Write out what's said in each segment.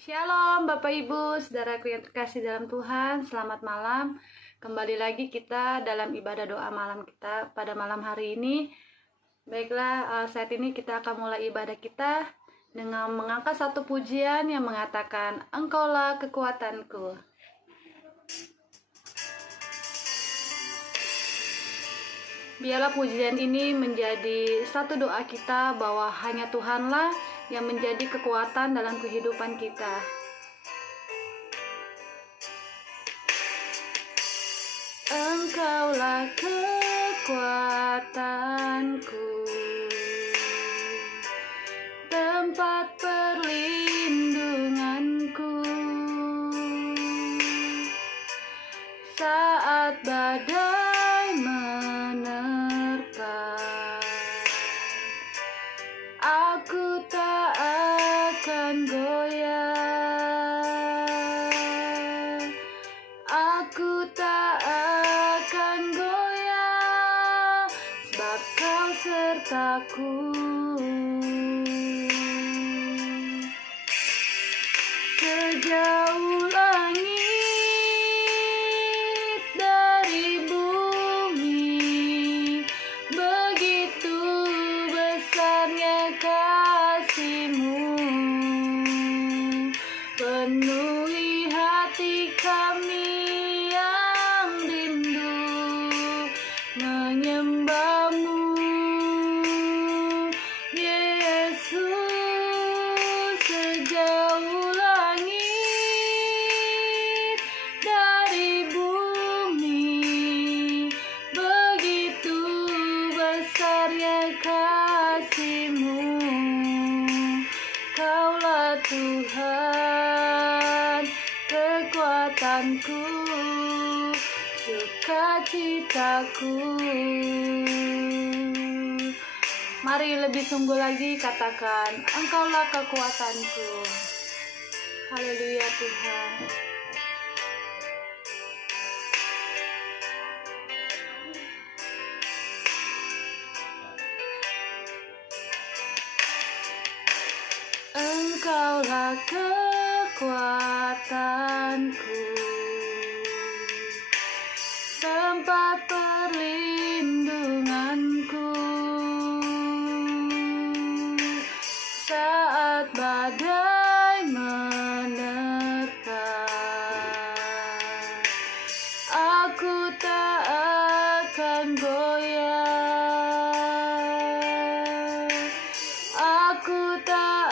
Shalom Bapak Ibu, saudaraku yang terkasih dalam Tuhan, selamat malam. Kembali lagi kita dalam ibadah doa malam kita pada malam hari ini. Baiklah, saat ini kita akan mulai ibadah kita dengan mengangkat satu pujian yang mengatakan, Engkaulah kekuatanku. Biarlah pujian ini menjadi satu doa kita bahwa hanya Tuhanlah yang menjadi kekuatan dalam kehidupan kita. Engkaulah kekuatanku, tempat perlindunganku, saat badai menerpa, aku tak akan goyah, aku tak akan goyah, sebab Kau sertaku. Sejauh langit dari bumi, begitu besarnya kasih-Mu, penuhi hati kami yang rindu menyembah-Mu, Yesus. Sejauh langit dari bumi, begitu besarnya kasih-Mu, Kaulah Tuhan kekuatanku, sukacitaku. Mari lebih sungguh lagi katakan, Engkaulah kekuatanku. Haleluya Tuhan. Engkaulah kekuatanku, tempat perlindunganku, saat badai menerpa, aku tak akan goyah, aku tak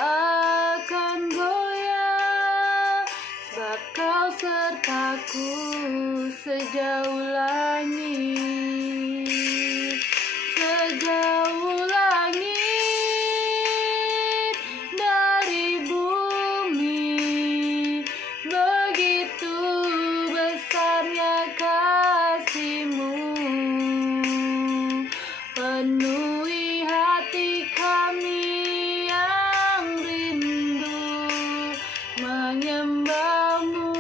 akan goyah, sebab Kau sertaku. Sejauh langit, sejauh langit dari bumi, begitu besarnya kasih-Mu, penuhi hati kami yang rindu menyembah-Mu,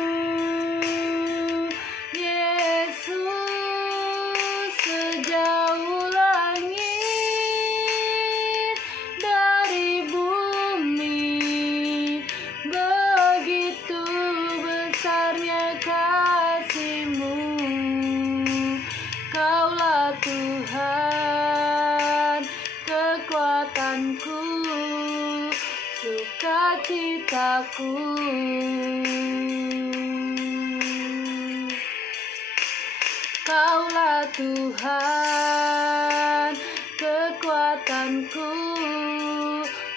Yesus. Sejauh langit dari bumi, begitu besarnya kasih-Mu, Kaulah Tuhan kekuatanku, sukacitaku. Kaulah Tuhan kekuatanku,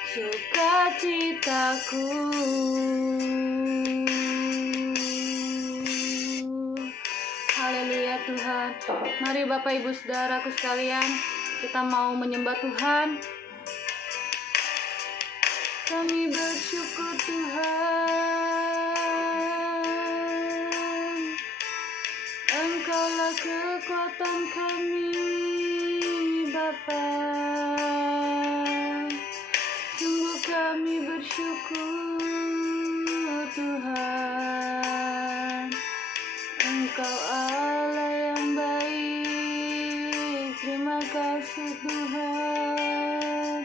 sukacitaku. Haleluya Tuhan. Mari Bapak Ibu Saudaraku sekalian, kita mau menyembah Tuhan. Kami bersyukur Tuhan, Engkaulah kekuatan kami Bapa. Sungguh kami bersyukur Tuhan, Engkau Allah yang baik. Terima kasih Tuhan.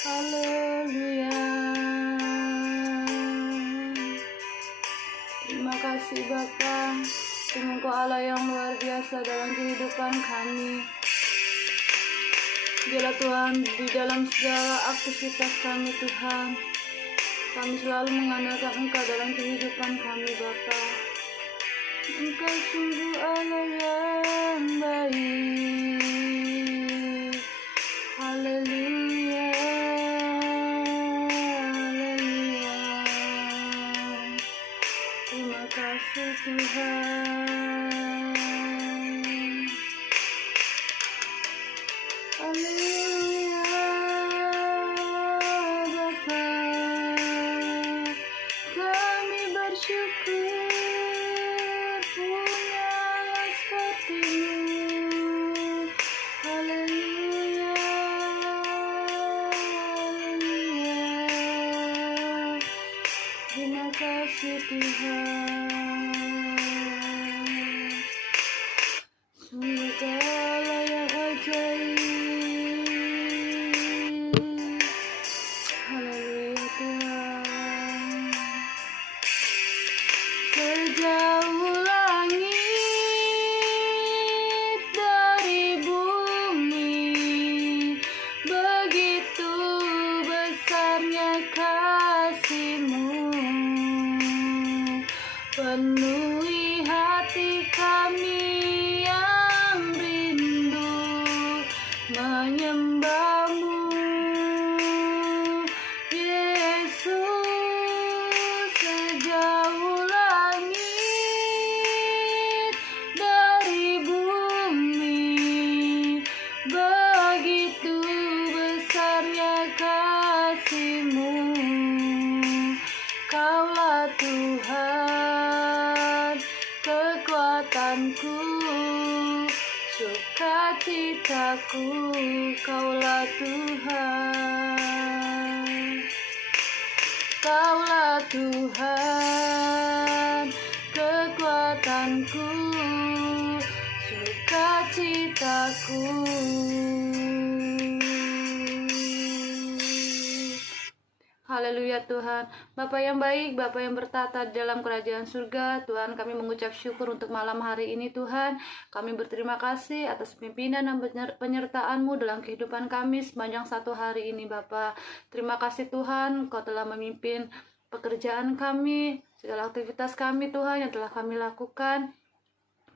Haleluya. kasih Bapa. Sungguh Engkau Allah yang luar biasa dalam kehidupan kami. Biarlah Tuhan di dalam segala aktivitas kami Tuhan, kami selalu mengandalkan Engkau dalam kehidupan kami Bapa. Engkau sungguh Allah yang baik. Haleluya, haleluya. Terima kasih Tuhan. Haleluya Bapa, kami bersyukur punya Allah seperti-Mu. Haleluya, haleluya. Terima kasih Tuhan. Sungguh Allah yang ajaib. Haleluya Tuhan. Sejauh langit dari bumi, begitu besarnya kasih-Mu. Penuhi hati kami yang rindu menyembah-Mu, Yesus. Sejauh langit dari bumi, begitu besarnya kasih-Mu. Kaulah Tuhan, kekuatanku, sukacitaku. Kaulah Tuhan, Kaulah Tuhan, kekuatanku, sukacitaku. Haleluya Tuhan. Bapa yang baik, Bapa yang bertata di dalam kerajaan surga, Tuhan, kami mengucap syukur untuk malam hari ini Tuhan. Kami berterima kasih atas pimpinan dan penyertaan-Mu dalam kehidupan kami sepanjang satu hari ini Bapa. Terima kasih Tuhan, Kau telah memimpin pekerjaan kami, segala aktivitas kami Tuhan yang telah kami lakukan.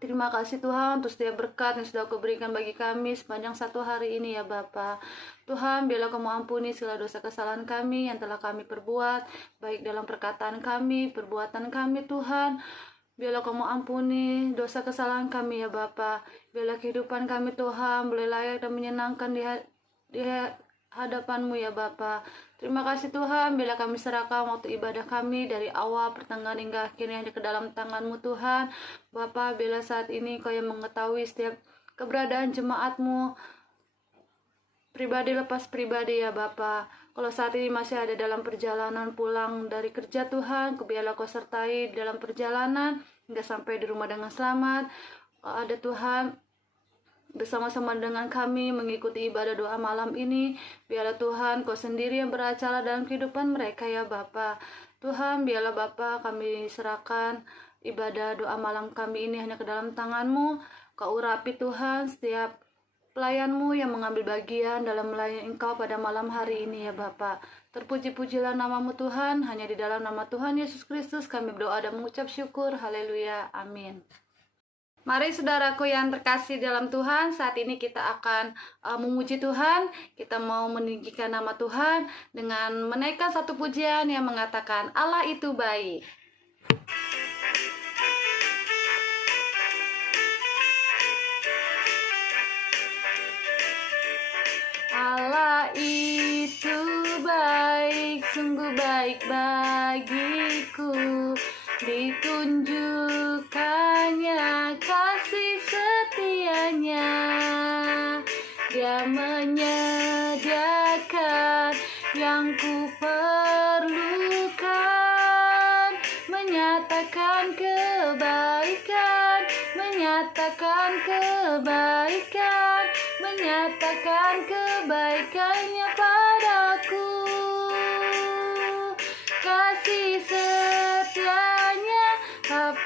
Terima kasih Tuhan untuk setiap berkat yang sudah Kau berikan bagi kami sepanjang satu hari ini ya Bapa. Tuhan, biarlah Kau ampuni segala dosa kesalahan kami yang telah kami perbuat, baik dalam perkataan kami, perbuatan kami Tuhan. Biarlah Kau ampuni dosa kesalahan kami ya Bapa. Biarlah kehidupan kami Tuhan boleh layak dan menyenangkan di hadapan-Mu ya Bapa. Terima kasih Tuhan, bila kami serahkan waktu ibadah kami dari awal pertengahan hingga akhirnya ke dalam tangan-Mu Tuhan. Bapa, bila saat ini Kau yang mengetahui setiap keberadaan jemaat-Mu, pribadi lepas pribadi ya Bapa. Kalau saat ini masih ada dalam perjalanan pulang dari kerja Tuhan, biarlah Kau sertai dalam perjalanan hingga sampai di rumah dengan selamat. Ada Tuhan bersama-sama dengan kami mengikuti ibadah doa malam ini. Biarlah Tuhan Kau sendiri yang beracara dalam kehidupan mereka ya Bapa. Tuhan, biarlah Bapa kami serahkan ibadah doa malam kami ini hanya ke dalam tangan-Mu. Kau urapi Tuhan setiap pelayan-Mu yang mengambil bagian dalam melayani Engkau pada malam hari ini ya Bapa. Terpuji-pujilah nama-Mu Tuhan, hanya di dalam nama Tuhan Yesus Kristus kami berdoa dan mengucap syukur. Haleluya, amin. Mari saudaraku yang terkasih dalam Tuhan, saat ini kita akan memuji Tuhan. Kita mau meninggikan nama Tuhan dengan menaikkan satu pujian yang mengatakan Allah itu baik. Allah itu baik, sungguh baik bagiku. Ditunjukkannya kasih setianya, Dia menyediakan yang ku perlukan, menyatakan kebaikan, menyatakan kebaikan, menyatakan kebaikannya padaku. Kasih setianya tak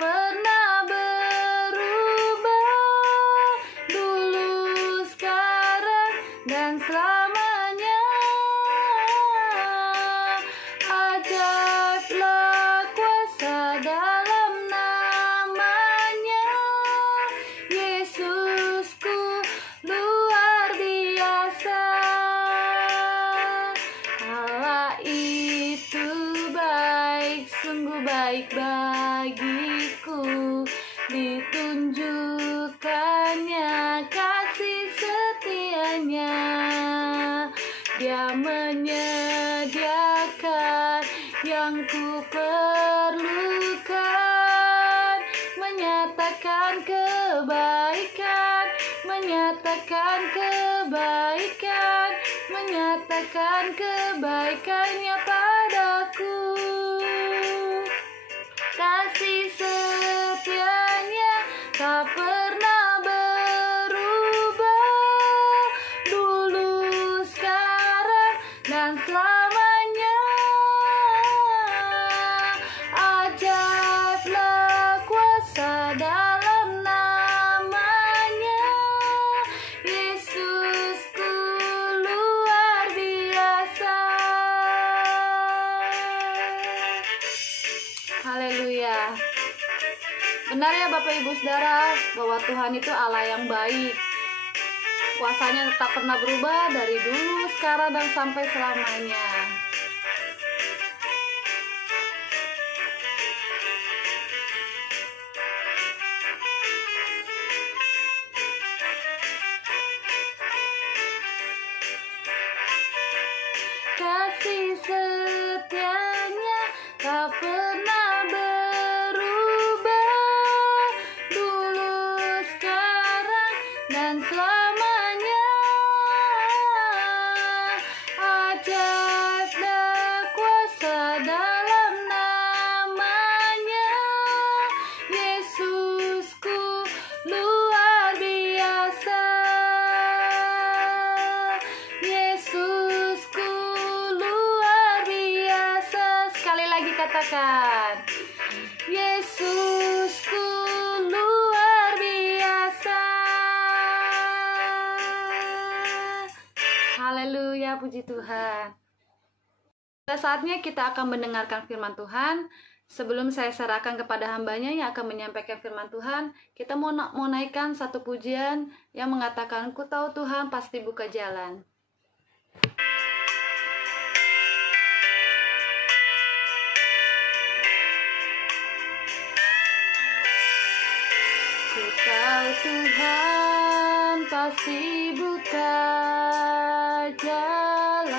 baik bagiku, ditunjukkannya kasih setianya. Dia menyediakan yang ku perlukan, menyatakan kebaikan, menyatakan kebaikan, menyatakan kebaikannya padaku. Kasih setianya tak pernah berubah, dulu, sekarang, dan selamanya. Ajaiblah kuasa dalam namanya, Yesusku luar biasa. Haleluya. Benar ya Bapak Ibu Saudara, bahwa Tuhan itu Allah yang baik. Kuasanya tak pernah berubah dari dulu, sekarang, dan sampai selamanya. Kasih setianya tak pernah berubah, dulu, sekarang, dan selamanya. Ajaiblah kuasa dalam namanya, Yesusku luar biasa. Yesusku luar biasa. Sekali lagi katakan, Yesusku luar biasa. Haleluya, puji Tuhan. Pada saatnya kita akan mendengarkan firman Tuhan. Sebelum saya serahkan kepada hambanya yang akan menyampaikan firman Tuhan, kita mau naikkan satu pujian yang mengatakan, ku tahu Tuhan pasti buka jalan. Ku tahu Tuhan pasti buka jalan.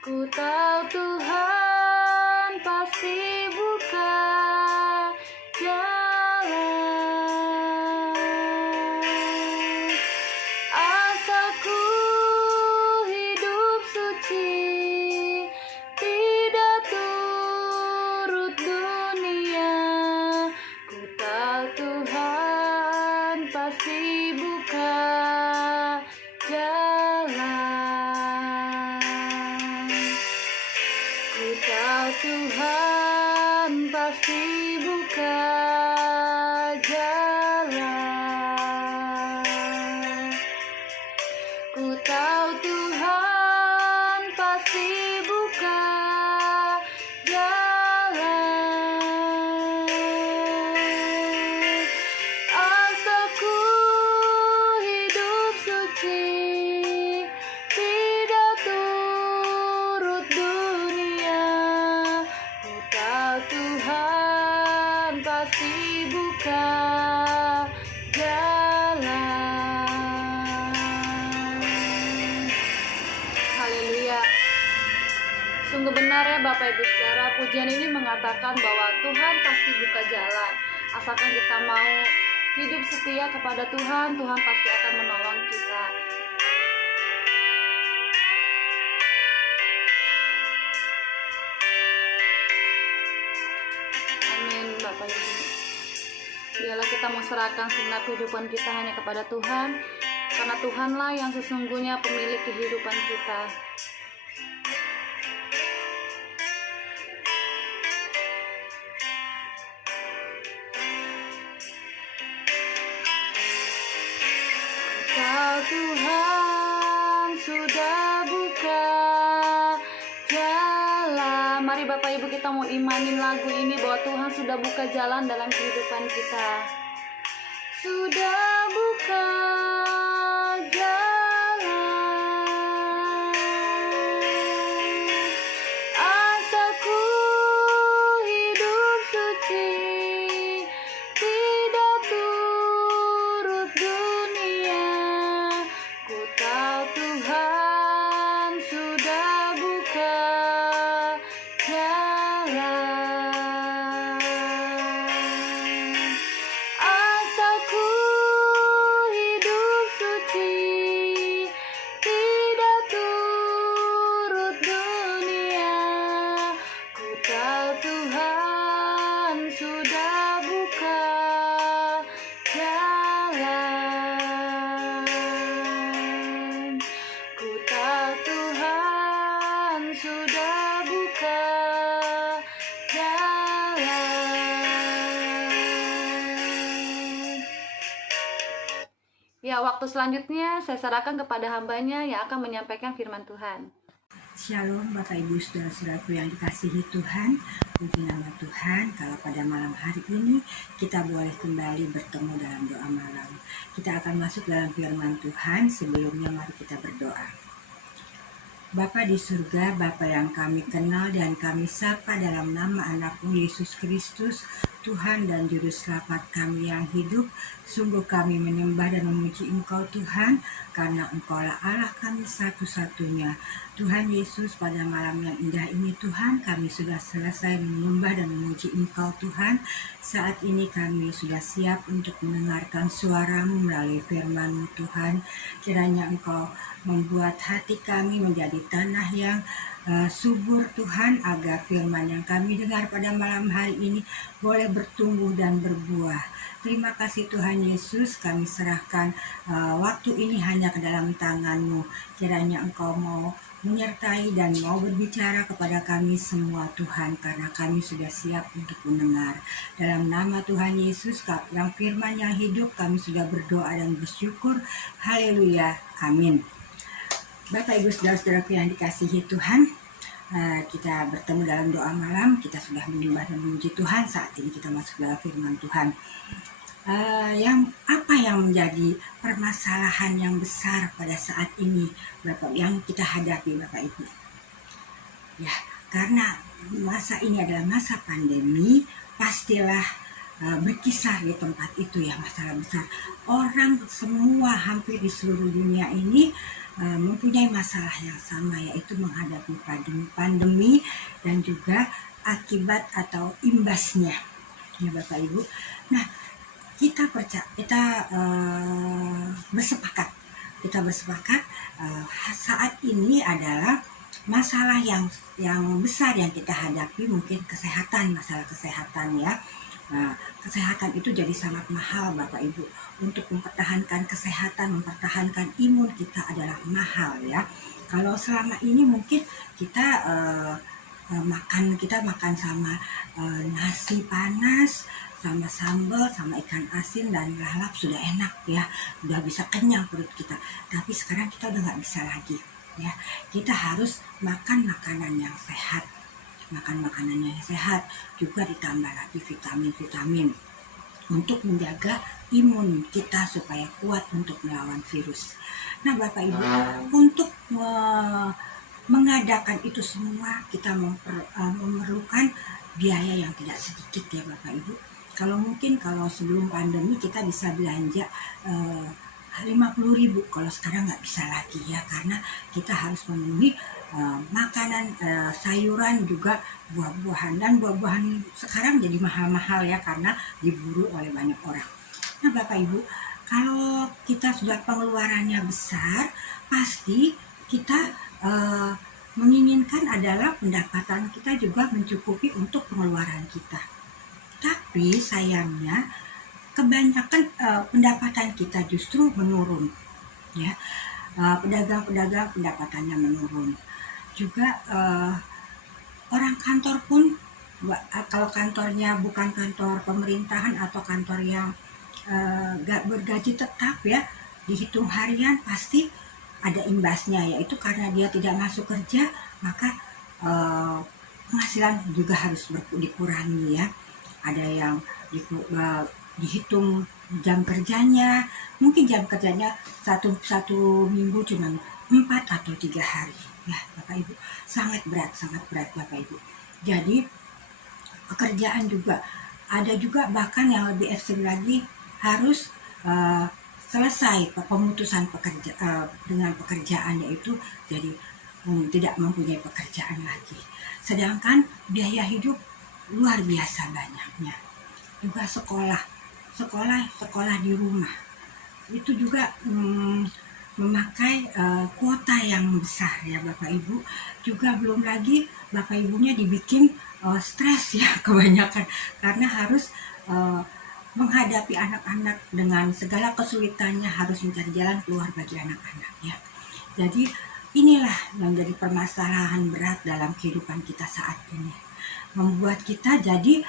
Ku tahu Tuhan pasti buka jalan. Asalku hidup suci, tidak turut dunia. Ku tahu Tuhan pasti buka jalan. Ku tahu Tuhan pasti buka jalan. Ku tahu Tuhan pasti buka jalan. Asalku hidup suci, tidak turut dunia. Ku tahu Tuhan pasti buka jalan. Haleluya. Sungguh benar ya Bapak Ibu Saudara, pujian ini mengatakan bahwa Tuhan pasti buka jalan. Asalkan kita mau hidup setia kepada Tuhan, Tuhan pasti akan menolong kita. Amin Bapak Ibu. Biarlah kita mau serahkan segenap kehidupan kita hanya kepada Tuhan, karena Tuhanlah yang sesungguhnya pemilik kehidupan kita. Kau Tuhan sudah buka jalan. Mari Bapak Ibu kita mau imanin lagu ini bahwa Tuhan sudah buka jalan dalam kehidupan kita. Sudah buka jalan. jalan. Asalku hidup suci, tidak turut dunia. Ku tahu Tuhan sudah buka jalan. Ku tahu Tuhan sudah buka jalan. Ya, waktu selanjutnya saya serahkan kepada hambanya yang akan menyampaikan firman Tuhan. Shalom Bapak Ibu Saudara-saudaraku yang dikasihi Tuhan. Puji nama Tuhan, kalau pada malam hari ini kita boleh kembali bertemu dalam doa malam. Kita akan masuk dalam firman Tuhan. Sebelumnya mari kita berdoa. Bapa di surga, Bapa yang kami kenal dan kami sapa dalam nama anak-Mu Yesus Kristus, Tuhan dan Juru Selamat kami yang hidup. Sungguh kami menyembah dan memuji Engkau Tuhan, karena Engkaulah Allah kami satu-satunya. Tuhan Yesus, pada malam yang indah ini Tuhan, kami sudah selesai menyembah dan memuji Engkau Tuhan. Saat ini kami sudah siap untuk mendengarkan suara-Mu melalui firman-Mu Tuhan. Kiranya Engkau membuat hati kami menjadi tanah yang subur Tuhan, agar firman yang kami dengar pada malam hari ini boleh bertumbuh dan berbuah. Terima kasih Tuhan Yesus, kami serahkan waktu ini hanya ke dalam tangan-Mu. Kiranya Engkau mau menyertai dan mau berbicara kepada kami semua Tuhan, karena kami sudah siap untuk mendengar. Dalam nama Tuhan Yesus yang firman yang hidup, kami sudah berdoa dan bersyukur. Haleluya, amin. Bapak Ibu Saudara-saudaraku yang dikasihi Tuhan, kita bertemu dalam doa malam. Kita sudah menyembah dan memuji Tuhan. Saat ini kita masuk dalam firman Tuhan. Apa yang menjadi permasalahan yang besar pada saat ini, Bapak, yang kita hadapi Bapak Ibu? Ya, karena masa ini adalah masa pandemi, pastilah berkisar di tempat itu ya masalah besar. Orang semua hampir di seluruh dunia ini mempunyai masalah yang sama, yaitu menghadapi pandemi dan juga akibat atau imbasnya ya Bapak Ibu. Nah, kita bersepakat saat ini adalah masalah yang besar yang kita hadapi, mungkin masalah kesehatan ya. Nah, kesehatan itu jadi sangat mahal Bapak Ibu. Untuk mempertahankan kesehatan, mempertahankan imun kita adalah mahal ya. Kalau selama ini mungkin kita makan sama nasi panas, sama sambal, sama ikan asin dan lalap, sudah enak ya, udah bisa kenyang perut kita. Tapi sekarang kita udah nggak bisa lagi ya. Kita harus makan makanan yang sehat. Juga ditambah lagi vitamin untuk menjaga imun kita supaya kuat untuk melawan virus. Nah Bapak Ibu, untuk mengadakan itu semua kita memerlukan biaya yang tidak sedikit ya Bapak Ibu. Kalau sebelum pandemi kita bisa belanja 50.000, kalau sekarang nggak bisa lagi ya, karena kita harus memenuhi makanan, sayuran, juga buah-buahan. Dan buah-buahan sekarang jadi mahal-mahal ya, karena diburu oleh banyak orang. Nah Bapak Ibu, kalau kita sudah pengeluarannya besar, pasti kita menginginkan adalah pendapatan kita juga mencukupi untuk pengeluaran kita. Tapi sayangnya kebanyakan pendapatan kita justru menurun ya. Pedagang-pedagang pendapatannya menurun. Juga orang kantor pun, kalau kantornya bukan kantor pemerintahan atau kantor yang bergaji tetap ya, dihitung harian, pasti ada imbasnya, yaitu karena dia tidak masuk kerja, maka penghasilan juga harus dikurangi ya. Ada yang dihitung jam kerjanya, mungkin jam kerjanya satu minggu cuma 4 atau 3 hari ya Bapak Ibu. Sangat berat Bapak Ibu. Jadi pekerjaan juga ada, juga bahkan yang lebih ekstrim lagi, harus selesai pemutusan dengan pekerjaan, yaitu jadi tidak mempunyai pekerjaan lagi. Sedangkan biaya hidup luar biasa banyaknya. Juga sekolah di rumah. Itu juga memakai kuota yang besar ya Bapak Ibu. Juga belum lagi Bapak Ibunya dibikin stres ya kebanyakan, karena harus menghadapi anak-anak dengan segala kesulitannya, harus mencari jalan keluar bagi anak-anak ya. Jadi inilah yang menjadi permasalahan berat dalam kehidupan kita saat ini, membuat kita jadi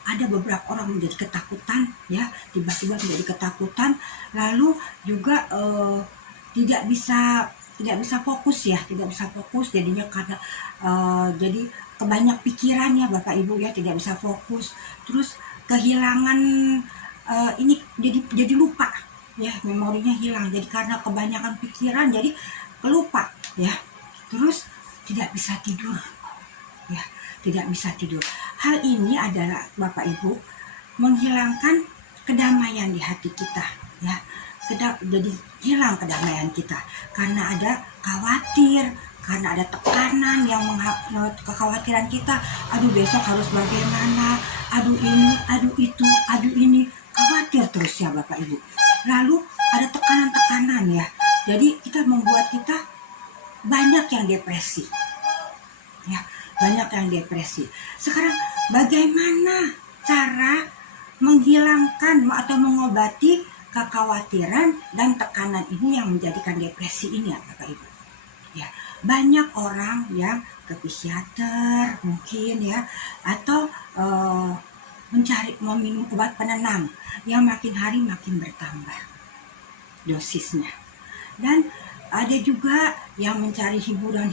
ada beberapa orang menjadi ketakutan ya, tiba-tiba menjadi ketakutan, lalu juga tidak bisa fokus ya, tidak bisa fokus jadinya, karena jadi kebanyak pikirannya Bapak Ibu ya, tidak bisa fokus, terus kehilangan ini jadi lupa ya, memorinya hilang, jadi karena kebanyakan pikiran jadi kelupa ya, terus tidak bisa tidur ya, tidak bisa tidur. Hal ini adalah Bapak Ibu menghilangkan kedamaian di hati kita ya, jadi hilang kedamaian kita karena ada khawatir, karena ada tekanan yang kekhawatiran kita, aduh besok harus bagaimana, aduh ini, aduh itu, aduh ini, khawatir terus ya Bapak Ibu. Lalu ada tekanan-tekanan ya, jadi kita membuat kita banyak yang depresi ya, banyak yang depresi. Sekarang bagaimana cara menghilangkan atau mengobati kekhawatiran dan tekanan ini yang menjadikan depresi ini ya Bapak Ibu ya? Banyak orang yang ke psikiater mungkin ya, atau meminum obat penenang yang makin hari makin bertambah dosisnya. Dan ada juga yang mencari hiburan.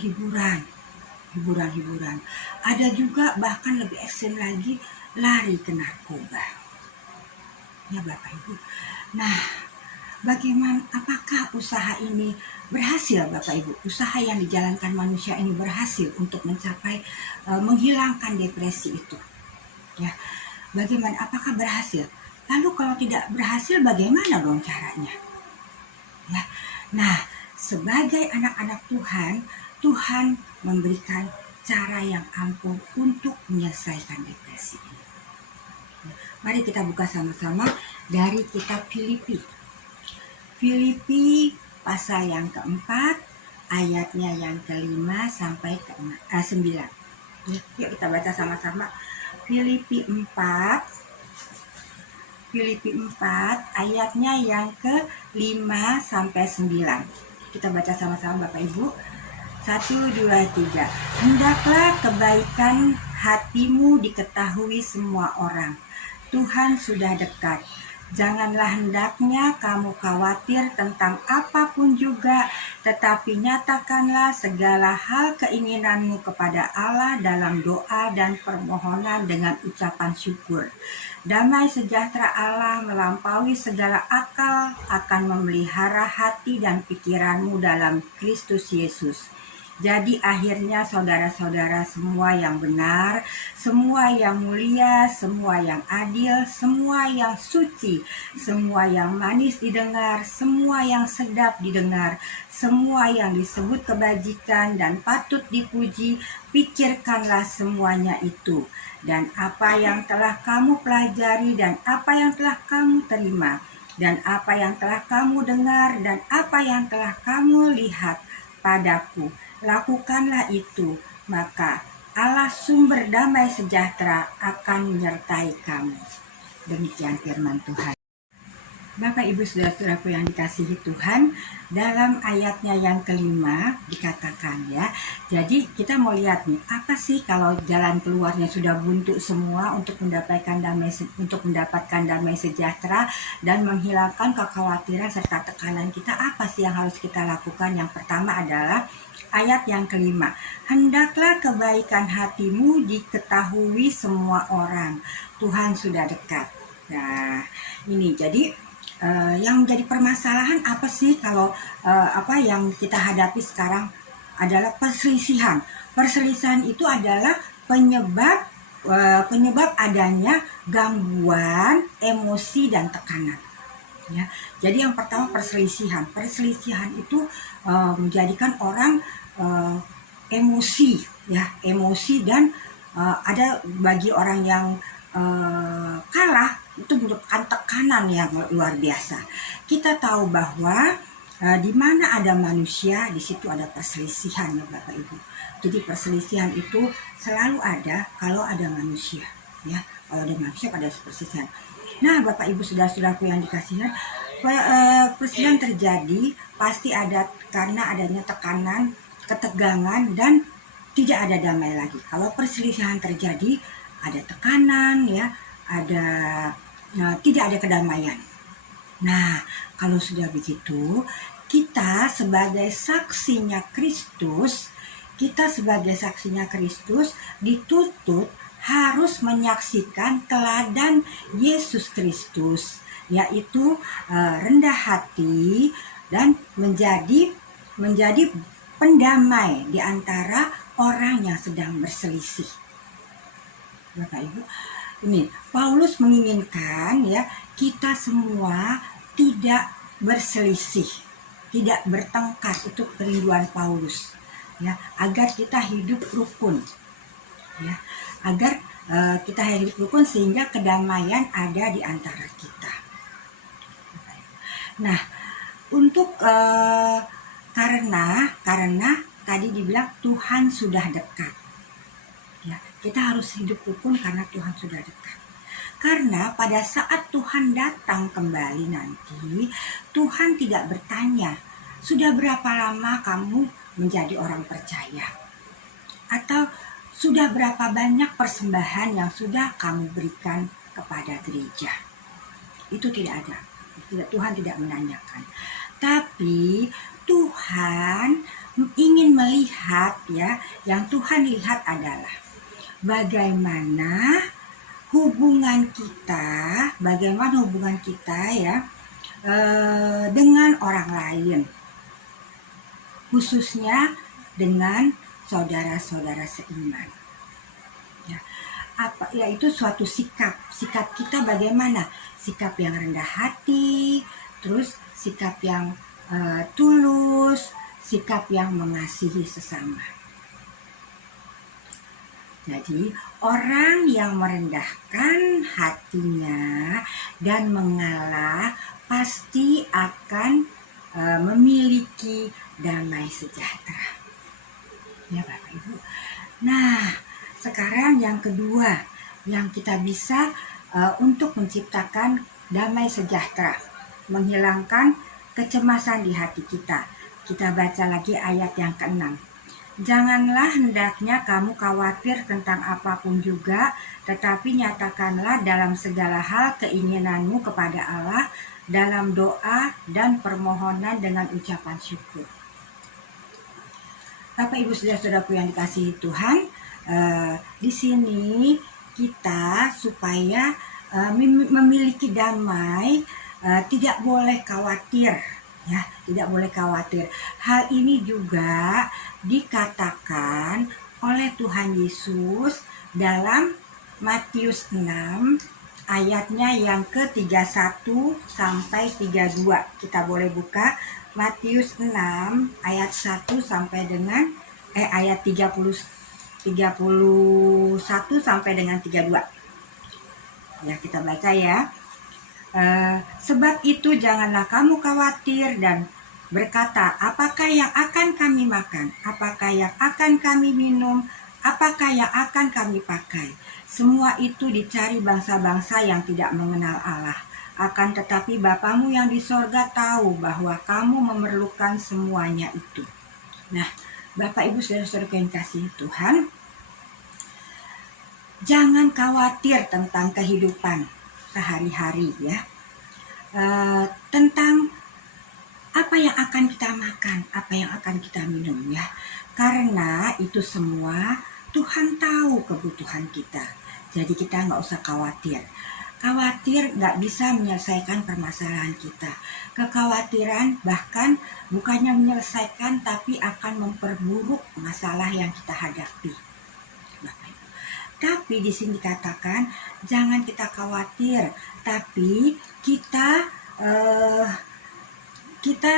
Ada juga bahkan lebih ekstrem lagi, lari ke narkoba ya Bapak Ibu. Nah, bagaimana, apakah usaha ini berhasil Bapak Ibu? Usaha yang dijalankan manusia ini berhasil untuk mencapai menghilangkan depresi itu ya? Bagaimana, apakah berhasil? Lalu kalau tidak berhasil bagaimana dong caranya ya? Nah, sebagai anak-anak Tuhan, Tuhan memberikan cara yang ampuh untuk menyelesaikan depresi ini. Mari kita buka sama-sama dari kitab Filipi pasal yang keempat, ayatnya yang kelima sampai ke 9. Yuk kita baca sama-sama. Filipi 4 ayatnya yang ke-5 sampai 9. Kita baca sama-sama Bapak Ibu. 1, 2, 3. Hendaklah kebaikan hatimu diketahui semua orang. Tuhan sudah dekat. Janganlah hendaknya kamu khawatir tentang apapun juga, tetapi nyatakanlah segala hal keinginanmu kepada Allah dalam doa dan permohonan dengan ucapan syukur. Damai sejahtera Allah melampaui segala akal akan memelihara hati dan pikiranmu dalam Kristus Yesus. Jadi akhirnya saudara-saudara, semua yang benar, semua yang mulia, semua yang adil, semua yang suci, semua yang manis didengar, semua yang sedap didengar, semua yang disebut kebajikan dan patut dipuji, pikirkanlah semuanya itu. Dan apa yang telah kamu pelajari dan apa yang telah kamu terima dan apa yang telah kamu dengar dan apa yang telah kamu lihat padaku, lakukanlah itu, maka Allah sumber damai sejahtera akan menyertai kamu. Demikian firman Tuhan. Bapak Ibu Saudara-saudaraku yang dikasihi Tuhan, dalam ayatnya yang kelima dikatakan ya, jadi kita mau lihat nih, apa sih kalau jalan keluarnya sudah buntu semua untuk mendapatkan damai sejahtera dan menghilangkan kekhawatiran serta tekanan kita, apa sih yang harus kita lakukan? Yang pertama adalah ayat yang kelima, hendaklah kebaikan hatimu diketahui semua orang, Tuhan sudah dekat. Nah, ini jadi yang menjadi permasalahan apa sih kalau apa yang kita hadapi sekarang adalah perselisihan. Perselisihan itu adalah penyebab adanya gangguan emosi dan tekanan. Ya, jadi yang pertama perselisihan. Perselisihan itu menjadikan orang emosi, ya, emosi dan ada bagi orang yang kalah itu merupakan tekanan yang luar biasa. Kita tahu bahwa di mana ada manusia, di situ ada perselisihan, ya Bapak Ibu. Jadi perselisihan itu selalu ada kalau ada manusia, ya. Kalau ada manusia pada perselisihan. Nah, Bapak Ibu saudara-saudaraku yang dikasihi, perselisihan terjadi pasti ada karena adanya tekanan, ketegangan, dan tidak ada damai lagi. Kalau perselisihan terjadi, ada tekanan, ya, ada tidak ada kedamaian. Nah, kalau sudah begitu, kita sebagai saksinya Kristus, dituntut harus menyaksikan teladan Yesus Kristus, yaitu rendah hati dan menjadi pendamai di antara orang yang sedang berselisih. Bapak Ibu, ini Paulus menginginkan, ya, kita semua tidak berselisih, tidak bertengkar. Itu kerinduan Paulus, ya, agar kita hidup rukun, ya, agar kita hidup rukun sehingga kedamaian ada di antara kita. Nah, untuk karena tadi dibilang Tuhan sudah dekat, ya, kita harus hidup rukun karena Tuhan sudah dekat. Karena pada saat Tuhan datang kembali nanti, Tuhan tidak bertanya, sudah berapa lama kamu menjadi orang percaya? Atau sudah berapa banyak persembahan yang sudah kamu berikan kepada gereja? Itu tidak ada. Tuhan tidak menanyakan. Tapi Tuhan ingin melihat, ya, yang Tuhan lihat adalah bagaimana hubungan kita, ya, dengan orang lain, khususnya dengan saudara-saudara seiman. Ya, yaitu suatu sikap kita bagaimana? Sikap yang rendah hati, terus sikap yang tulus, sikap yang mengasihi sesama. Jadi orang yang merendahkan hatinya dan mengalah pasti akan memiliki damai sejahtera. Ya Bapak Ibu. Nah, sekarang yang kedua yang kita bisa untuk menciptakan damai sejahtera, menghilangkan kecemasan di hati kita. Kita baca lagi ayat yang ke-6. Janganlah hendaknya kamu khawatir tentang apapun juga, tetapi nyatakanlah dalam segala hal keinginanmu kepada Allah dalam doa dan permohonan dengan ucapan syukur. Bapak Ibu saudara-saudaraku yang dikasihi Tuhan, di sini kita supaya memiliki damai, tidak boleh khawatir, ya, tidak boleh khawatir. Hal ini juga dikatakan oleh Tuhan Yesus dalam Matius 6 ayatnya yang ke-31 sampai 32. Kita boleh buka Matius 6 ayat 1 sampai dengan ayat 31 sampai dengan 32. Ya, kita baca ya. Sebab itu janganlah kamu khawatir dan berkata, apakah yang akan kami makan? Apakah yang akan kami minum? Apakah yang akan kami pakai? Semua itu dicari bangsa-bangsa yang tidak mengenal Allah. Akan tetapi Bapamu yang di sorga tahu bahwa kamu memerlukan semuanya itu. Nah, Bapak Ibu saudara-saudara yang kasih Tuhan, jangan khawatir tentang kehidupan sehari-hari, ya. Tentang apa yang akan kita makan, apa yang akan kita minum, ya. Karena itu semua Tuhan tahu kebutuhan kita. Jadi kita nggak usah khawatir. Khawatir nggak bisa menyelesaikan permasalahan kita. Kekhawatiran bahkan bukannya menyelesaikan, tapi akan memperburuk masalah yang kita hadapi. Tapi di sini dikatakan jangan kita khawatir, tapi kita eh, kita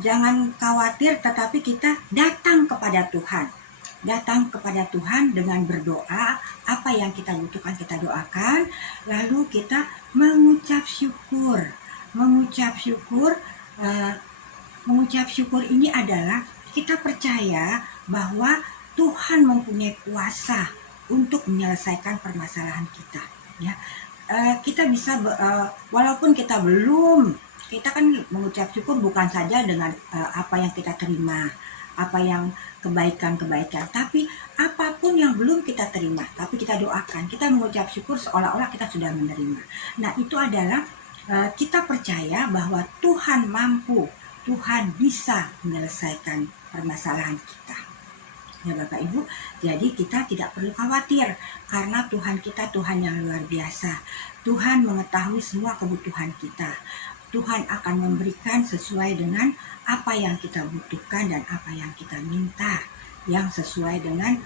jangan khawatir, tetapi kita datang kepada Tuhan. Datang kepada Tuhan dengan berdoa, apa yang kita butuhkan kita doakan, lalu kita mengucap syukur. Mengucap syukur, mengucap syukur ini adalah kita percaya bahwa Tuhan mempunyai kuasa untuk menyelesaikan permasalahan kita. Ya, kita bisa walaupun kita kan mengucap syukur bukan saja dengan apa yang kita terima, apa yang kebaikan-kebaikan, tapi apapun yang belum kita terima, tapi kita doakan, kita mengucap syukur seolah-olah kita sudah menerima. Nah, itu adalah kita percaya bahwa Tuhan mampu, Tuhan bisa menyelesaikan permasalahan kita. Ya Bapak Ibu, jadi kita tidak perlu khawatir karena Tuhan kita Tuhan yang luar biasa. Tuhan mengetahui semua kebutuhan kita. Tuhan akan memberikan sesuai dengan apa yang kita butuhkan dan apa yang kita minta, yang sesuai dengan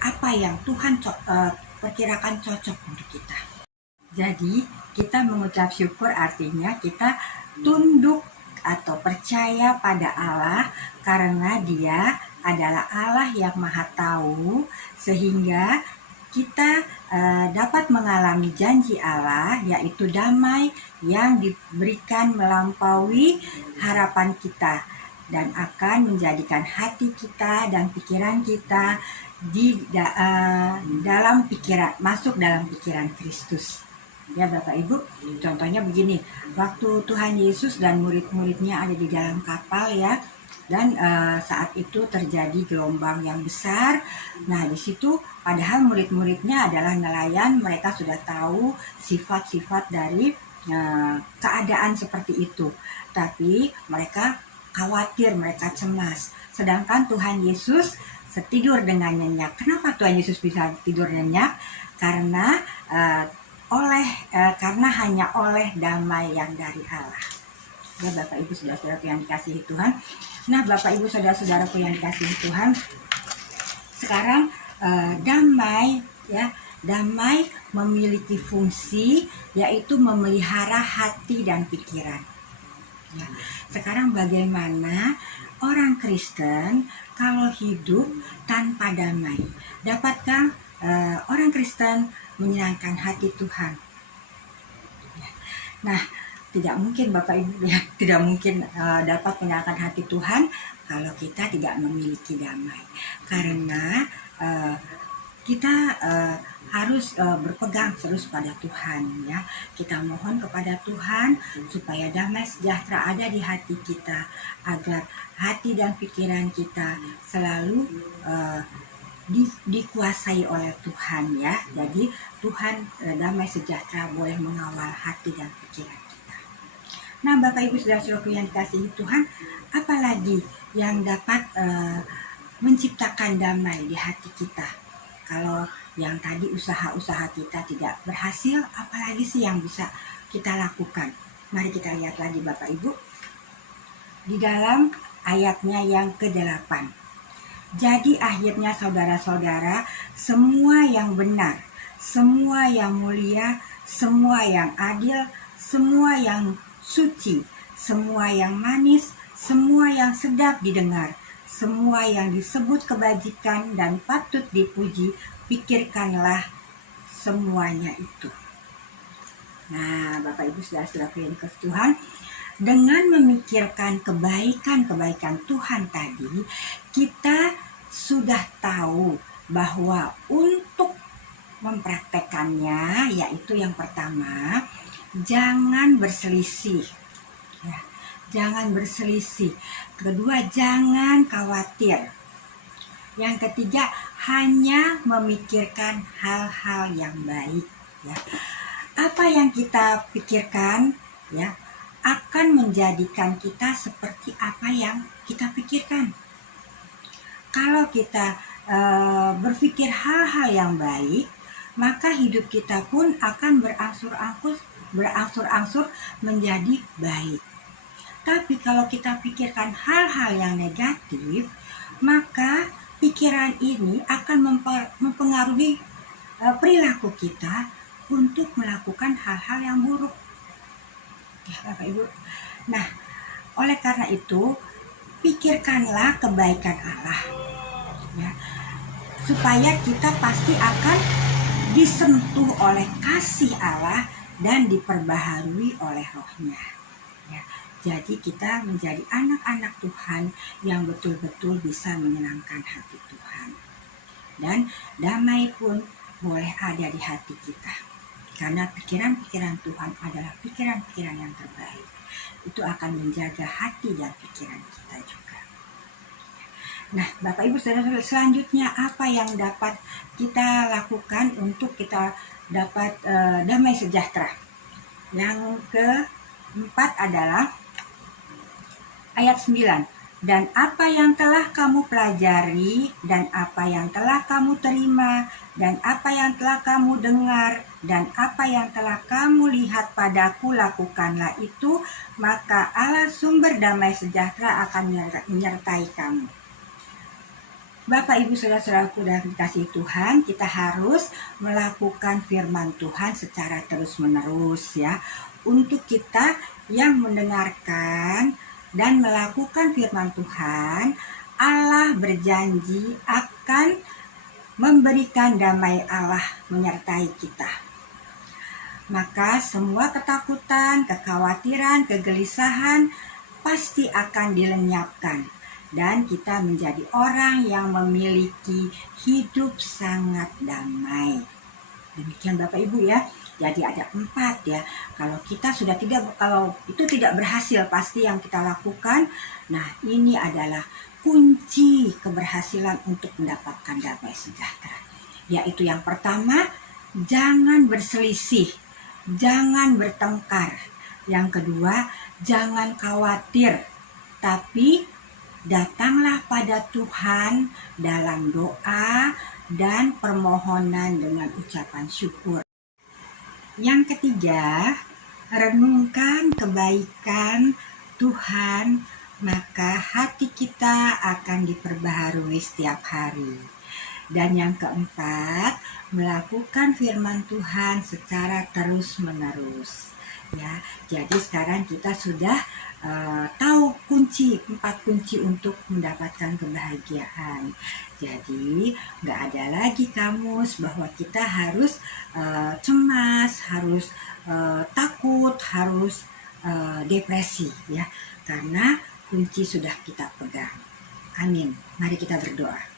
apa yang Tuhan perkirakan cocok untuk kita. Jadi kita mengucap syukur artinya kita tunduk atau percaya pada Allah karena Dia adalah Allah yang Maha Tahu, sehingga kita dapat mengalami janji Allah, yaitu damai yang diberikan melampaui harapan kita dan akan menjadikan hati kita dan pikiran kita masuk dalam pikiran Kristus. Ya Bapak Ibu, contohnya begini, waktu Tuhan Yesus dan murid-muridnya ada di dalam kapal ya, dan saat itu terjadi gelombang yang besar. Nah, di situ padahal murid-muridnya adalah nelayan, mereka sudah tahu sifat-sifat dari keadaan seperti itu. Tapi mereka khawatir, mereka cemas. Sedangkan Tuhan Yesus tidur dengan nyenyak. Kenapa Tuhan Yesus bisa tidur nyenyak? Karena karena hanya oleh damai yang dari Allah. Ya Bapak Ibu saudara-saudaraku yang dikasihi Tuhan. Nah Bapak Ibu saudara-saudaraku yang dikasihi Tuhan, sekarang damai memiliki fungsi, yaitu memelihara hati dan pikiran. Ya. Sekarang bagaimana orang Kristen kalau hidup tanpa damai? Dapatkah orang Kristen menyenangkan hati Tuhan? Ya. Nah, tidak mungkin Bapak Ibu ya, tidak mungkin dapat menyenangkan hati Tuhan kalau kita tidak memiliki damai. Karena kita harus berpegang terus pada Tuhan ya. Kita mohon kepada Tuhan supaya damai sejahtera ada di hati kita, agar hati dan pikiran kita selalu dikuasai oleh Tuhan ya. Jadi Tuhan damai sejahtera boleh mengawal hati dan pikiran kita. Nah Bapak Ibu saudara-saudaraku yang dikasihi Tuhan, apalagi yang dapat menciptakan damai di hati kita? Kalau yang tadi usaha-usaha kita tidak berhasil, apalagi sih yang bisa kita lakukan? Mari kita lihat lagi Bapak Ibu di dalam ayatnya yang ke-8. Jadi akhirnya saudara-saudara, semua yang benar, semua yang mulia, semua yang adil, semua yang suci, semua yang manis, semua yang sedap didengar, semua yang disebut kebajikan dan patut dipuji, pikirkanlah semuanya itu. Nah, Bapak Ibu saudara-saudaraku yang dikasihi Tuhan, dengan memikirkan kebaikan-kebaikan Tuhan tadi, kita sudah tahu bahwa untuk mempraktekannya, yaitu yang pertama, jangan berselisih. Ya, jangan berselisih. Kedua, jangan khawatir. Yang ketiga, hanya memikirkan hal-hal yang baik. Ya. Apa yang kita pikirkan, ya, akan menjadikan kita seperti apa yang kita pikirkan. Kalau kita berpikir hal-hal yang baik, maka hidup kita pun akan berangsur-angsur menjadi baik. Tapi kalau kita pikirkan hal-hal yang negatif, maka pikiran ini akan mempengaruhi perilaku kita untuk melakukan hal-hal yang buruk. Ya, Bapak Ibu. Nah, oleh karena itu, pikirkanlah kebaikan Allah, ya, supaya kita pasti akan disentuh oleh kasih Allah dan diperbaharui oleh Roh-Nya. Ya, jadi kita menjadi anak-anak Tuhan yang betul-betul bisa menyenangkan hati Tuhan. Dan damai pun boleh ada di hati kita. Karena pikiran-pikiran Tuhan adalah pikiran-pikiran yang terbaik. Itu akan menjaga hati dan pikiran kita juga. Nah, Bapak Ibu Saudara, selanjutnya apa yang dapat kita lakukan untuk kita dapat damai sejahtera? Yang keempat adalah ayat 9. Dan apa yang telah kamu pelajari, dan apa yang telah kamu terima, dan apa yang telah kamu dengar, dan apa yang telah kamu lihat padaku, lakukanlah itu, maka Allah sumber damai sejahtera akan menyertai kamu. Bapak, Ibu, Saudara-saudaraku dan dikasihi Tuhan, kita harus melakukan firman Tuhan secara terus-menerus ya. Untuk kita yang mendengarkan dan melakukan firman Tuhan, Allah berjanji akan memberikan damai Allah menyertai kita. Maka semua ketakutan, kekhawatiran, kegelisahan pasti akan dilenyapkan. Dan kita menjadi orang yang memiliki hidup sangat damai. Demikian Bapak Ibu ya. Jadi ada 4 ya. Kalau itu tidak berhasil pasti yang kita lakukan. Nah, ini adalah kunci keberhasilan untuk mendapatkan damai sejahtera. Yaitu yang pertama, jangan berselisih, jangan bertengkar. Yang kedua, jangan khawatir, tapi datanglah pada Tuhan dalam doa dan permohonan dengan ucapan syukur. Yang ketiga, renungkan kebaikan Tuhan, maka hati kita akan diperbaharui setiap hari. Dan yang keempat, melakukan firman Tuhan secara terus-menerus. Ya, jadi sekarang kita sudah tahu 4 kunci untuk mendapatkan kebahagiaan. Jadi nggak ada lagi kamus bahwa kita harus cemas, harus takut, harus depresi ya, karena kunci sudah kita pegang. Amin. Mari kita berdoa.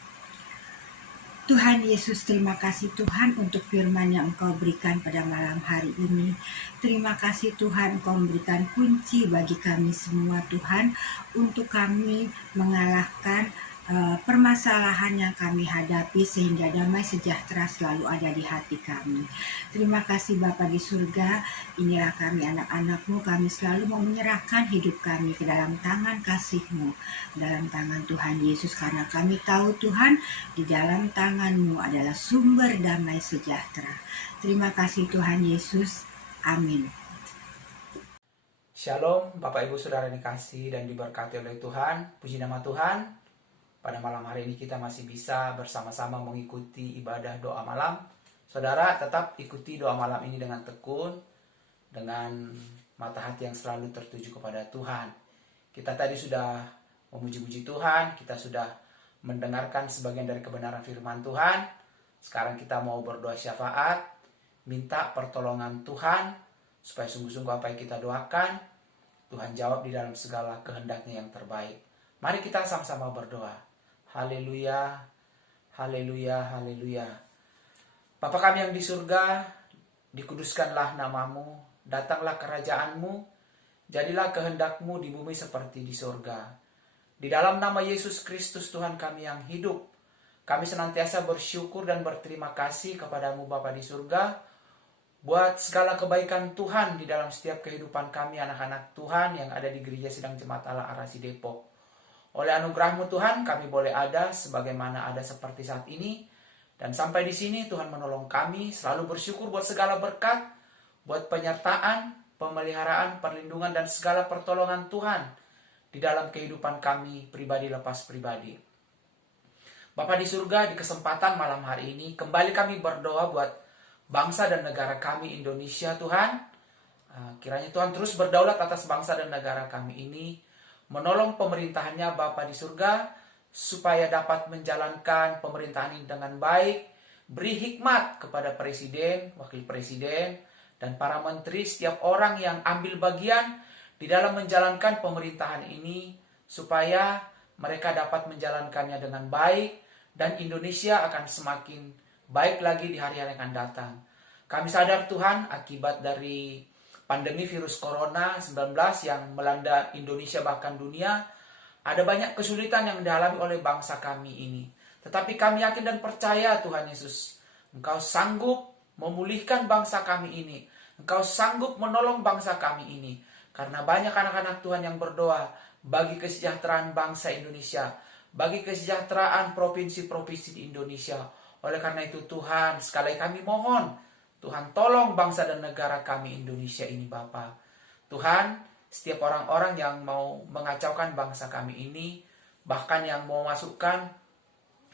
Tuhan Yesus, terima kasih Tuhan untuk firman yang Engkau berikan pada malam hari ini. Terima kasih Tuhan, Engkau memberikan kunci bagi kami semua Tuhan, untuk kami mengalahkan permasalahan yang kami hadapi, sehingga damai sejahtera selalu ada di hati kami. Terima kasih Bapa di surga, inilah kami anak-anak-Mu, kami selalu mau menyerahkan hidup kami ke dalam tangan kasih-Mu, dalam tangan Tuhan Yesus, karena kami tahu Tuhan, di dalam tangan-Mu adalah sumber damai sejahtera. Terima kasih Tuhan Yesus, amin. Shalom Bapak Ibu Saudara yang dikasihi dan diberkati oleh Tuhan. Puji nama Tuhan. Pada malam hari ini kita masih bisa bersama-sama mengikuti ibadah doa malam. Saudara tetap ikuti doa malam ini dengan tekun, dengan mata hati yang selalu tertuju kepada Tuhan. Kita tadi sudah memuji-muji Tuhan, kita sudah mendengarkan sebagian dari kebenaran firman Tuhan. Sekarang kita mau berdoa syafaat, minta pertolongan Tuhan, supaya sungguh-sungguh apa yang kita doakan, Tuhan jawab di dalam segala kehendaknya yang terbaik. Mari kita sama-sama berdoa. Haleluya, haleluya, haleluya. Bapa kami yang di surga, dikuduskanlah namamu, datanglah kerajaanmu, jadilah kehendakmu di bumi seperti di surga. Di dalam nama Yesus Kristus Tuhan kami yang hidup, kami senantiasa bersyukur dan berterima kasih kepadamu Bapa di surga, buat segala kebaikan Tuhan di dalam setiap kehidupan kami anak-anak Tuhan yang ada di Gereja Sidang Jemaat Allah Arasi Depok. Oleh anugerah-Mu Tuhan, kami boleh ada sebagaimana ada seperti saat ini. Dan sampai di sini Tuhan menolong kami, selalu bersyukur buat segala berkat, buat penyertaan, pemeliharaan, perlindungan, dan segala pertolongan Tuhan di dalam kehidupan kami pribadi lepas pribadi. Bapa di surga, di kesempatan malam hari ini, kembali kami berdoa buat bangsa dan negara kami Indonesia Tuhan. Kiranya Tuhan terus berdaulat atas bangsa dan negara kami ini, menolong pemerintahannya Bapa di surga, supaya dapat menjalankan pemerintahan ini dengan baik. Beri hikmat kepada presiden, wakil presiden, dan para menteri, setiap orang yang ambil bagian di dalam menjalankan pemerintahan ini, supaya mereka dapat menjalankannya dengan baik, dan Indonesia akan semakin baik lagi di hari-hari yang akan datang. Kami sadar Tuhan, akibat dari pandemi virus corona 19 yang melanda Indonesia bahkan dunia, ada banyak kesulitan yang dialami oleh bangsa kami ini. Tetapi kami yakin dan percaya Tuhan Yesus, Engkau sanggup memulihkan bangsa kami ini. Engkau sanggup menolong bangsa kami ini. Karena banyak anak-anak Tuhan yang berdoa bagi kesejahteraan bangsa Indonesia, bagi kesejahteraan provinsi-provinsi di Indonesia. Oleh karena itu Tuhan, sekali kami mohon, Tuhan tolong bangsa dan negara kami Indonesia ini Bapa. Tuhan, setiap orang-orang yang mau mengacaukan bangsa kami ini, bahkan yang mau masukkan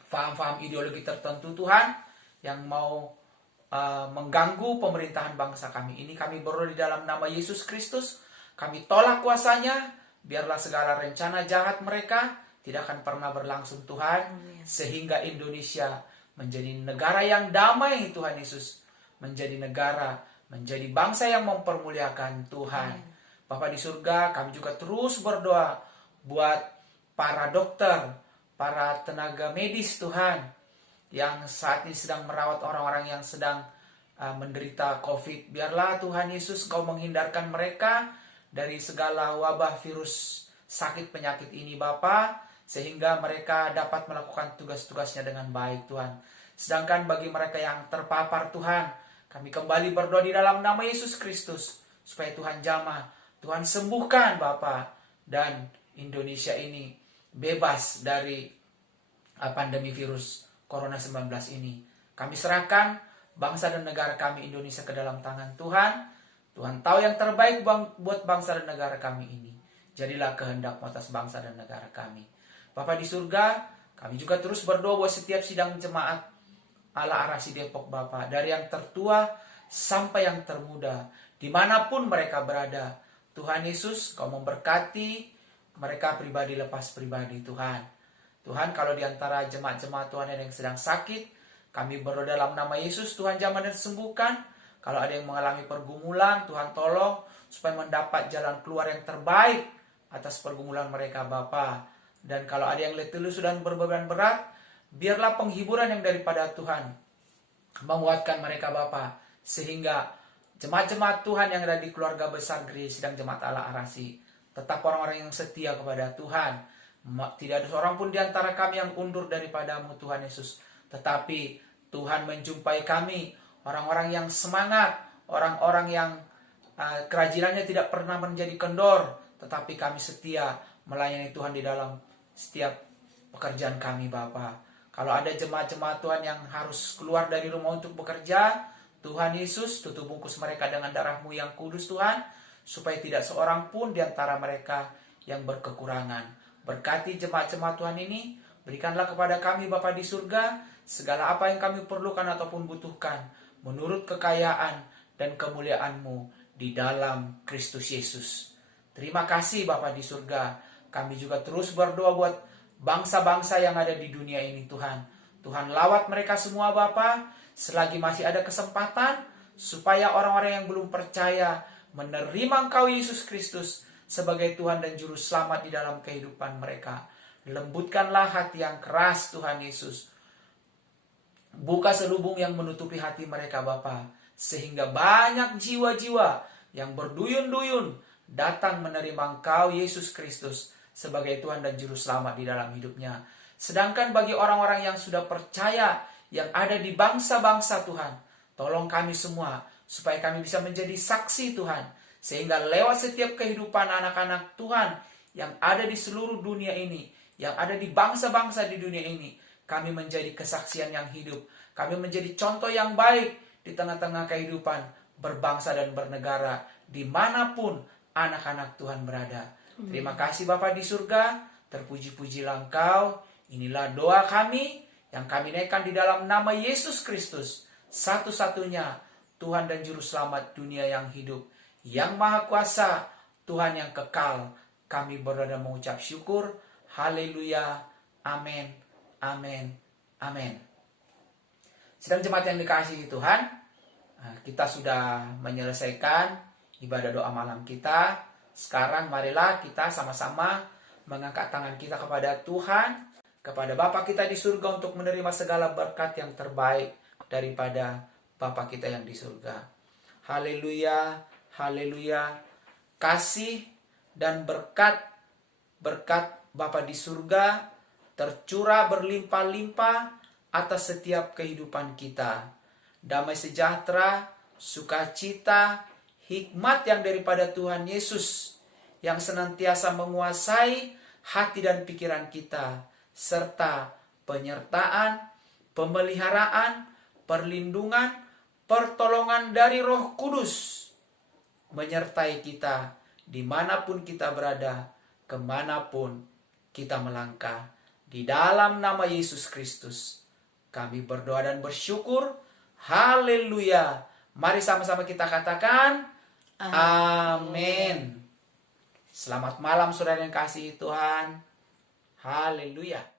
faham-faham ideologi tertentu Tuhan, yang mau mengganggu pemerintahan bangsa kami ini, kami berdoa di dalam nama Yesus Kristus, kami tolak kuasanya, biarlah segala rencana jahat mereka tidak akan pernah berlangsung Tuhan, sehingga Indonesia menjadi negara yang damai Tuhan Yesus, menjadi negara, menjadi bangsa yang mempermuliakan Tuhan. Bapa di surga, kami juga terus berdoa buat para dokter, para tenaga medis Tuhan, yang saat ini sedang merawat orang-orang yang sedang menderita COVID. Biarlah Tuhan Yesus Kau menghindarkan mereka dari segala wabah virus sakit penyakit ini Bapa, sehingga mereka dapat melakukan tugas-tugasnya dengan baik Tuhan. Sedangkan bagi mereka yang terpapar Tuhan, kami kembali berdoa di dalam nama Yesus Kristus, supaya Tuhan jamah, Tuhan sembuhkan Bapa, dan Indonesia ini bebas dari pandemi virus Corona 19 ini. Kami serahkan bangsa dan negara kami Indonesia ke dalam tangan Tuhan. Tuhan tahu yang terbaik buat bangsa dan negara kami ini. Jadilah kehendak atas bangsa dan negara kami. Bapa di surga, kami juga terus berdoa buat setiap sidang jemaat ala Arasi Depok Bapa, dari yang tertua sampai yang termuda, dimanapun mereka berada. Tuhan Yesus, Kau memberkati mereka pribadi lepas pribadi Tuhan. Tuhan, kalau diantara jemaat-jemaat Tuhan yang sedang sakit, kami berdoa dalam nama Yesus, Tuhan jamah dan sembuhkan. Kalau ada yang mengalami pergumulan, Tuhan tolong supaya mendapat jalan keluar yang terbaik atas pergumulan mereka Bapa. Dan kalau ada yang letih lesu dan berbeban berat, biarlah penghiburan yang daripada Tuhan menguatkan mereka Bapa, sehingga jemaat-jemaat Tuhan yang ada di keluarga besar Gereja Sidang Jemaat Allah Arasi tetap orang-orang yang setia kepada Tuhan. Tidak ada seorang pun di antara kami yang undur daripada-Mu Tuhan Yesus, tetapi Tuhan menjumpai kami orang-orang yang semangat, orang-orang yang kerajinannya tidak pernah menjadi kendor, tetapi kami setia melayani Tuhan di dalam setiap pekerjaan kami Bapa. Kalau ada jemaat-jemaat Tuhan yang harus keluar dari rumah untuk bekerja, Tuhan Yesus tutup bungkus mereka dengan darah-Mu yang kudus Tuhan, supaya tidak seorang pun di antara mereka yang berkekurangan. Berkati jemaat-jemaat Tuhan ini, berikanlah kepada kami Bapa di surga, segala apa yang kami perlukan ataupun butuhkan, menurut kekayaan dan kemuliaan-Mu di dalam Kristus Yesus. Terima kasih Bapa di surga. Kami juga terus berdoa buat bangsa-bangsa yang ada di dunia ini Tuhan. Tuhan lawat mereka semua Bapa, selagi masih ada kesempatan, supaya orang-orang yang belum percaya menerima Engkau Yesus Kristus sebagai Tuhan dan Juru Selamat di dalam kehidupan mereka. Lembutkanlah hati yang keras Tuhan Yesus. Buka selubung yang menutupi hati mereka Bapa, sehingga banyak jiwa-jiwa yang berduyun-duyun datang menerima Engkau Yesus Kristus sebagai Tuhan dan Juru Selamat di dalam hidupnya. Sedangkan bagi orang-orang yang sudah percaya, yang ada di bangsa-bangsa Tuhan, tolong kami semua, supaya kami bisa menjadi saksi Tuhan, sehingga lewat setiap kehidupan anak-anak Tuhan yang ada di seluruh dunia ini, yang ada di bangsa-bangsa di dunia ini, kami menjadi kesaksian yang hidup. Kami menjadi contoh yang baik di tengah-tengah kehidupan berbangsa dan bernegara, dimanapun anak-anak Tuhan berada. Terima kasih Bapa di surga, terpuji-pujilah Engkau. Inilah doa kami yang kami naikkan di dalam nama Yesus Kristus, satu-satunya Tuhan dan Juru Selamat dunia yang hidup, yang Maha Kuasa, Tuhan yang kekal. Kami berdoa dan mengucap syukur. Haleluya. Amin. Amin. Amin. Sedang jemaat yang dikasihi Tuhan, kita sudah menyelesaikan ibadah doa malam kita. Sekarang marilah kita sama-sama mengangkat tangan kita kepada Tuhan, kepada Bapa kita di surga untuk menerima segala berkat yang terbaik daripada Bapa kita yang di surga. Haleluya, haleluya. Kasih dan berkat Bapa di surga tercurah berlimpah-limpah atas setiap kehidupan kita. Damai sejahtera, sukacita, hikmat yang daripada Tuhan Yesus yang senantiasa menguasai hati dan pikiran kita, serta penyertaan, pemeliharaan, perlindungan, pertolongan dari Roh Kudus menyertai kita dimanapun kita berada, kemanapun kita melangkah. Di dalam nama Yesus Kristus kami berdoa dan bersyukur. Haleluya. Mari sama-sama kita katakan amin. Selamat malam saudara yang kasihi Tuhan. Haleluya.